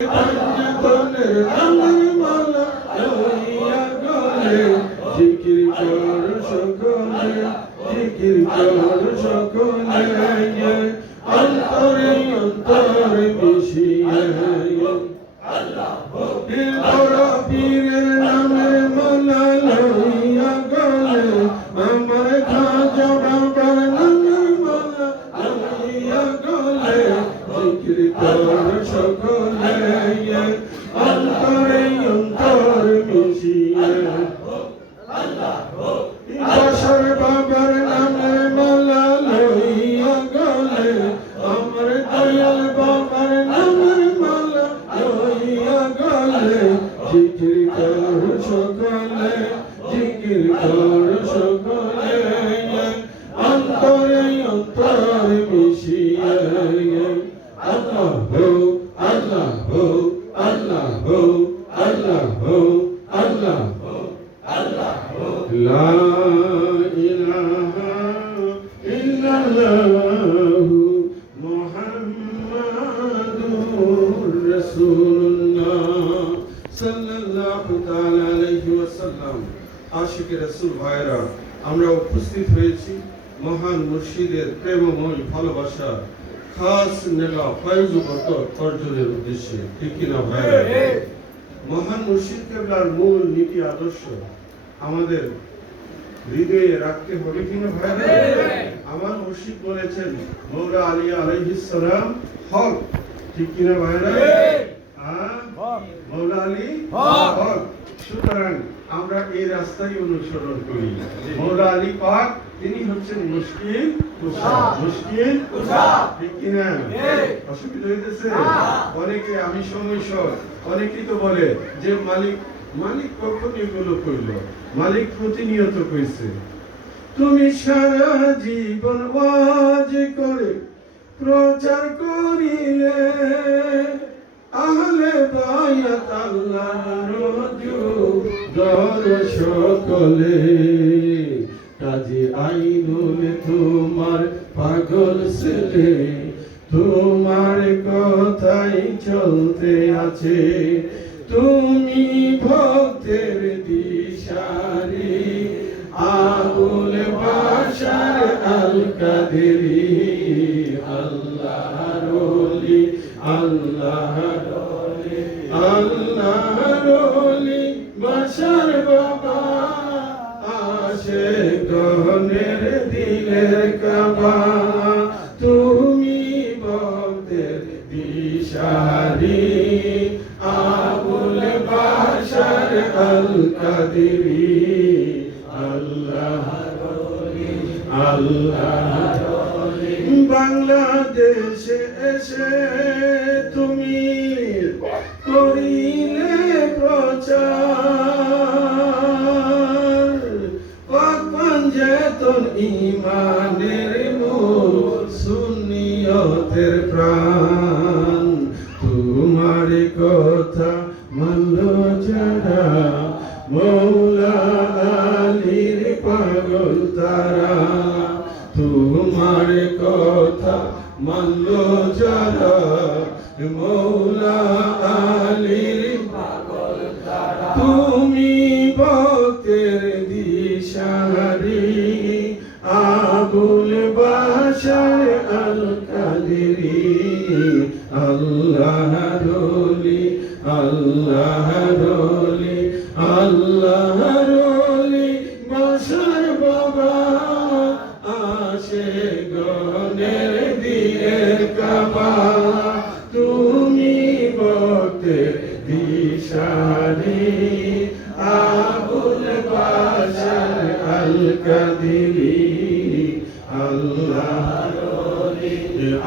কঞ্জনের নামের মালা লইয়া গলে জিকির কর সকলে, জিকির কর সকলে, অন্তরে অন্তরে মিশিয়ে বড় পীরের নামের মালা লইয়া গলে আমার খাজা বাবার নামের মালা লইয়া গলে জিকির কর সকলে, অন্তরে অন্তরে মিশিয়ে বসর বাবার নামের মালা লইয়া গলে আমার দয়াল বাবার নামের মালা লইয়া গলে জিকির কর সকলে, জিকির কর সকলে, অন্তরে অন্তরে মিশিয়ে আল্লাহ হো আল্লাহ হো আল্লাহ হো আল্লাহ হো আল্লাহ হো আল্লাহ হো লা ইলাহা ইল্লাল্লাহু মুহাম্মাদুর রাসূলুল্লাহ সাল্লাল্লাহু তাআলা আলাইহি ওয়াসাল্লাম। আশিকে রাসূল ভাইরা, আমরা উপস্থিত হয়েছি মহান মুর্শিদের প্রেমময় ভালোবাসা খাস নেলা ফয়জগত অর্জনের উদ্দেশ্যে, ঠিক কিনা ভাইরা? মহান মুর্শিদ কেবলার মূল নীতি আদর্শ আমাদের হৃদয়ে রাখতে হবে কিনা ভাইরা? আমার মুর্শিদ বলেছেন মৌলা আলী আলাইহিস সালাম হক, ঠিক কিনা ভাইরা? মৌলা আলী হক। সুতরাং আমরা এই রাস্তায় অনুসরণ করি। মৌলা আলী পাক তিনি হচ্ছেন মুশকিল কুশা, মুশকিল কুশা, ঠিক কিনা? অসুবিধা হইতেছে অনেকে, আমি সমস্যা অনেকেই তো বলে যে মালিক কখন এগুলো কইল? মালিক প্রতিনিয়ত কইছে তুমি সারা জীবন ওয়াজ করে প্রচার করিলে আহলে বায়াত আল্লাহর দর সকলে, কাজী আইনুল তোমার পাগল ছেলে, তোমার কথাই চলতে আছে, তুমি ভক্তের দিশারি আবুল বাশার আল কাদেরি, আল্লাহর ওলি আল্লাহর ওলি আল্লাহর ওলি বাশার বাবা আশিকনের দিলের কাবা, তুমি ভক্তের দিশারি আবুল বাশার আল কাদেরি, আল্লাহর ওলি আল্লাহর ওলি। বাংলাদেশে এসে তুমি করিলে প্রচার, পাক পাঞ্জেতন ইমানের মূল সুন্নিয়তের প্রাণ, তোমার কথা মানল যারা মৌলা আলীর পাগল তারা, তোমার কথা মানল যারা মৌলা আলীর পাগল তারা, তুমি ভক্তের দিশারি আবুল বাশার আল কাদেরি, আল্লাহর ওলি আল্লাহর ওলি আল্লাহর ওলি বাশার বাবা আশিকনের দিলের কাবা, তুমি ভক্তের দিশারি আবুল বাশার আল কাদেরি, আল্লাহর ওলি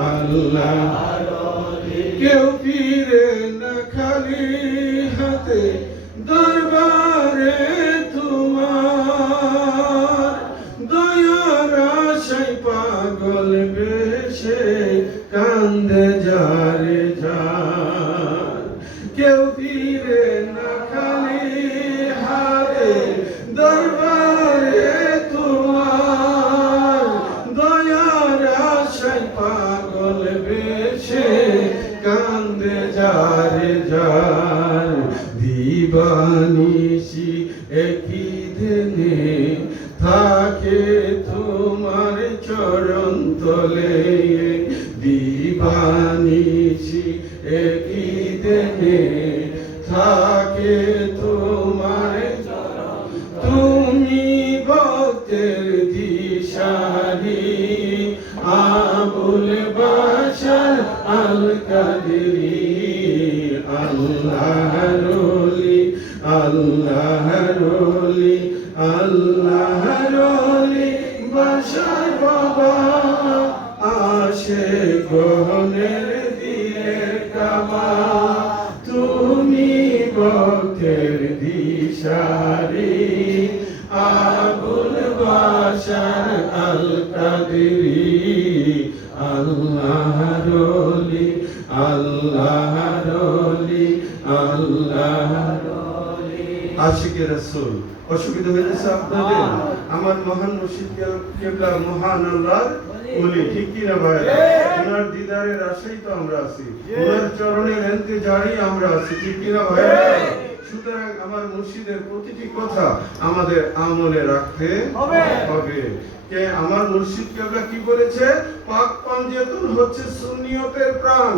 আল্লাহর ওলি। কেউ ফিরে না খালি হাতে দরবারে তোমার, দয়ার আশায় পাগল বেশে কান্দে যারে যার, কেউ ফিরে না খালি হাতে দরবারে তোমার, দয়ার আশায় পাগল বেশে কান্দে যারে যার দিবানিশি একই ধ্যানে থাকে তোমার চরণ তলে দিবানিশি একই ধ্যানে থাকে তোমার চরণ তুমি ভক্তের দিশারি আবুল বাশার আল কাদেরি আল্লাহর ওলি আল্লাহর ওলি আল্লাহর ওলি বাশার বাবা আসে গহনের দিলের কাবা তুমি ভক্তের দিশারি আবুল বাশার আল কাদেরি আল্লাহর ওলি আল্লাহর ওলি আল্লাহর ওলি আশিকে রাসূল অসুবিধা হয়েছে আপনাদের আমার মহান মুর্শিদ কেবলা মহান আল্লাহর ওলি ঠিক কি না ভাই ওনার দিদারের আশাই তো আমরা আছি ওনার চরণের ইন্তজারেই আমরা আছি ঠিক কি না ভাই সুতরাং আমার মুর্শিদের প্রতিটি কথা আমাদের আমলে রাখতে হবে কে আমার মুর্শিদ কেবলা কি বলেছে পাক পাঞ্জাতন হচ্ছে সুন্নিয়তের প্রাণ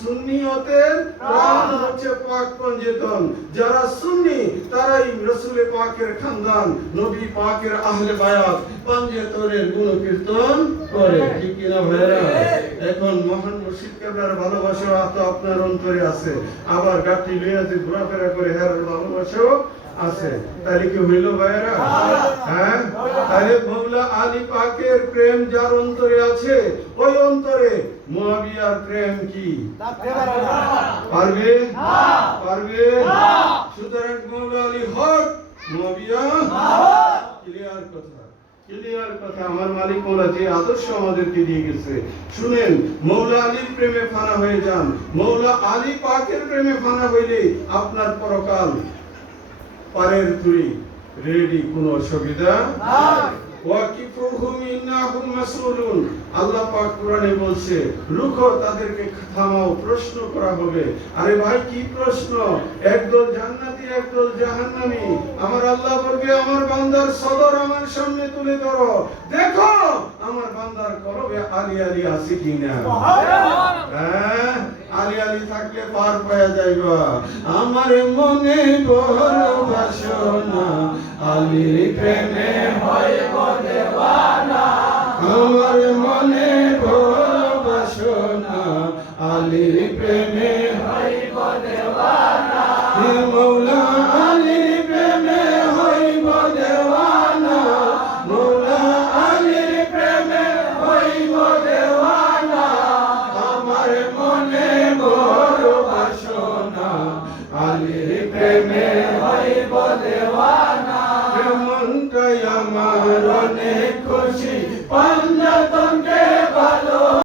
সুন্নিয়তের প্রাণ হচ্ছে পাক পাঞ্জাতন যারা সুন্নি তারাই রাসূল পাকের খানদান নবী পাকের আহলে বায়াত পাঞ্জাতনের গুণ কীর্তন করে ঠিক কি না ভাইরা এখন মহান মুর্শিদ কেবলার ভালোবাসা তো আপনার অন্তরে আছে আবার গাটি লইয়া যে ঘোরাফেরা করে হের ভালোবাসাও আছে তাহলে কি হইল ভাইরা হ্যাঁ তাহলে মওলা আলী পাকের প্রেম যার অন্তরে আছে ওই অন্তরে মুআবিয়ার প্রেম কি পারবে পারবে সুতরাং মওলা আলী হক মুআবিয়া ক্লিয়ার কথা আমার মালিক মওলা যে আদর্শ আমাদেরকে দিয়ে গেছে শুনেন মওলা আলীর প্রেমে ফানা হয়ে যান মওলা আলী পাকের প্রেমে ফানা হইলে আপনার পরকাল পারের তুই রেডি কোনো অসুবিধা নাই ওয়াকিফুহুম ইন্নাহুম মাসউলুন আল্লাহ পাক কোরআনে বলছে রুখো তাদেরকে থামাও প্রশ্ন করা হবে আরে ভাই কি প্রশ্ন একদল জান্নাতি একদল জাহান্নামী আমার আল্লাহ বলবে আমার বান্দার সদর আমার সামনে তুলে ধরো দেখো আমার বান্দার কলবে আলী আলী আছে কিনা হ্যাঁ আলী আলী থাকলে পার পাওয়া যাইবা আমার মনে বড় বাসনা আলীর প্রেমে হইব দেওয়ানা আমার মনে বড় বাসনা আলীর প্রেমে হইব দেওয়ানা মওলা আলীর প্রেমে হইব দেওয়ানা মওলা আলীর প্রেমে হইব দেওয়ানা আমার মনে বড় বাসনা আলীর প্রেমে হইব দেওয়ানা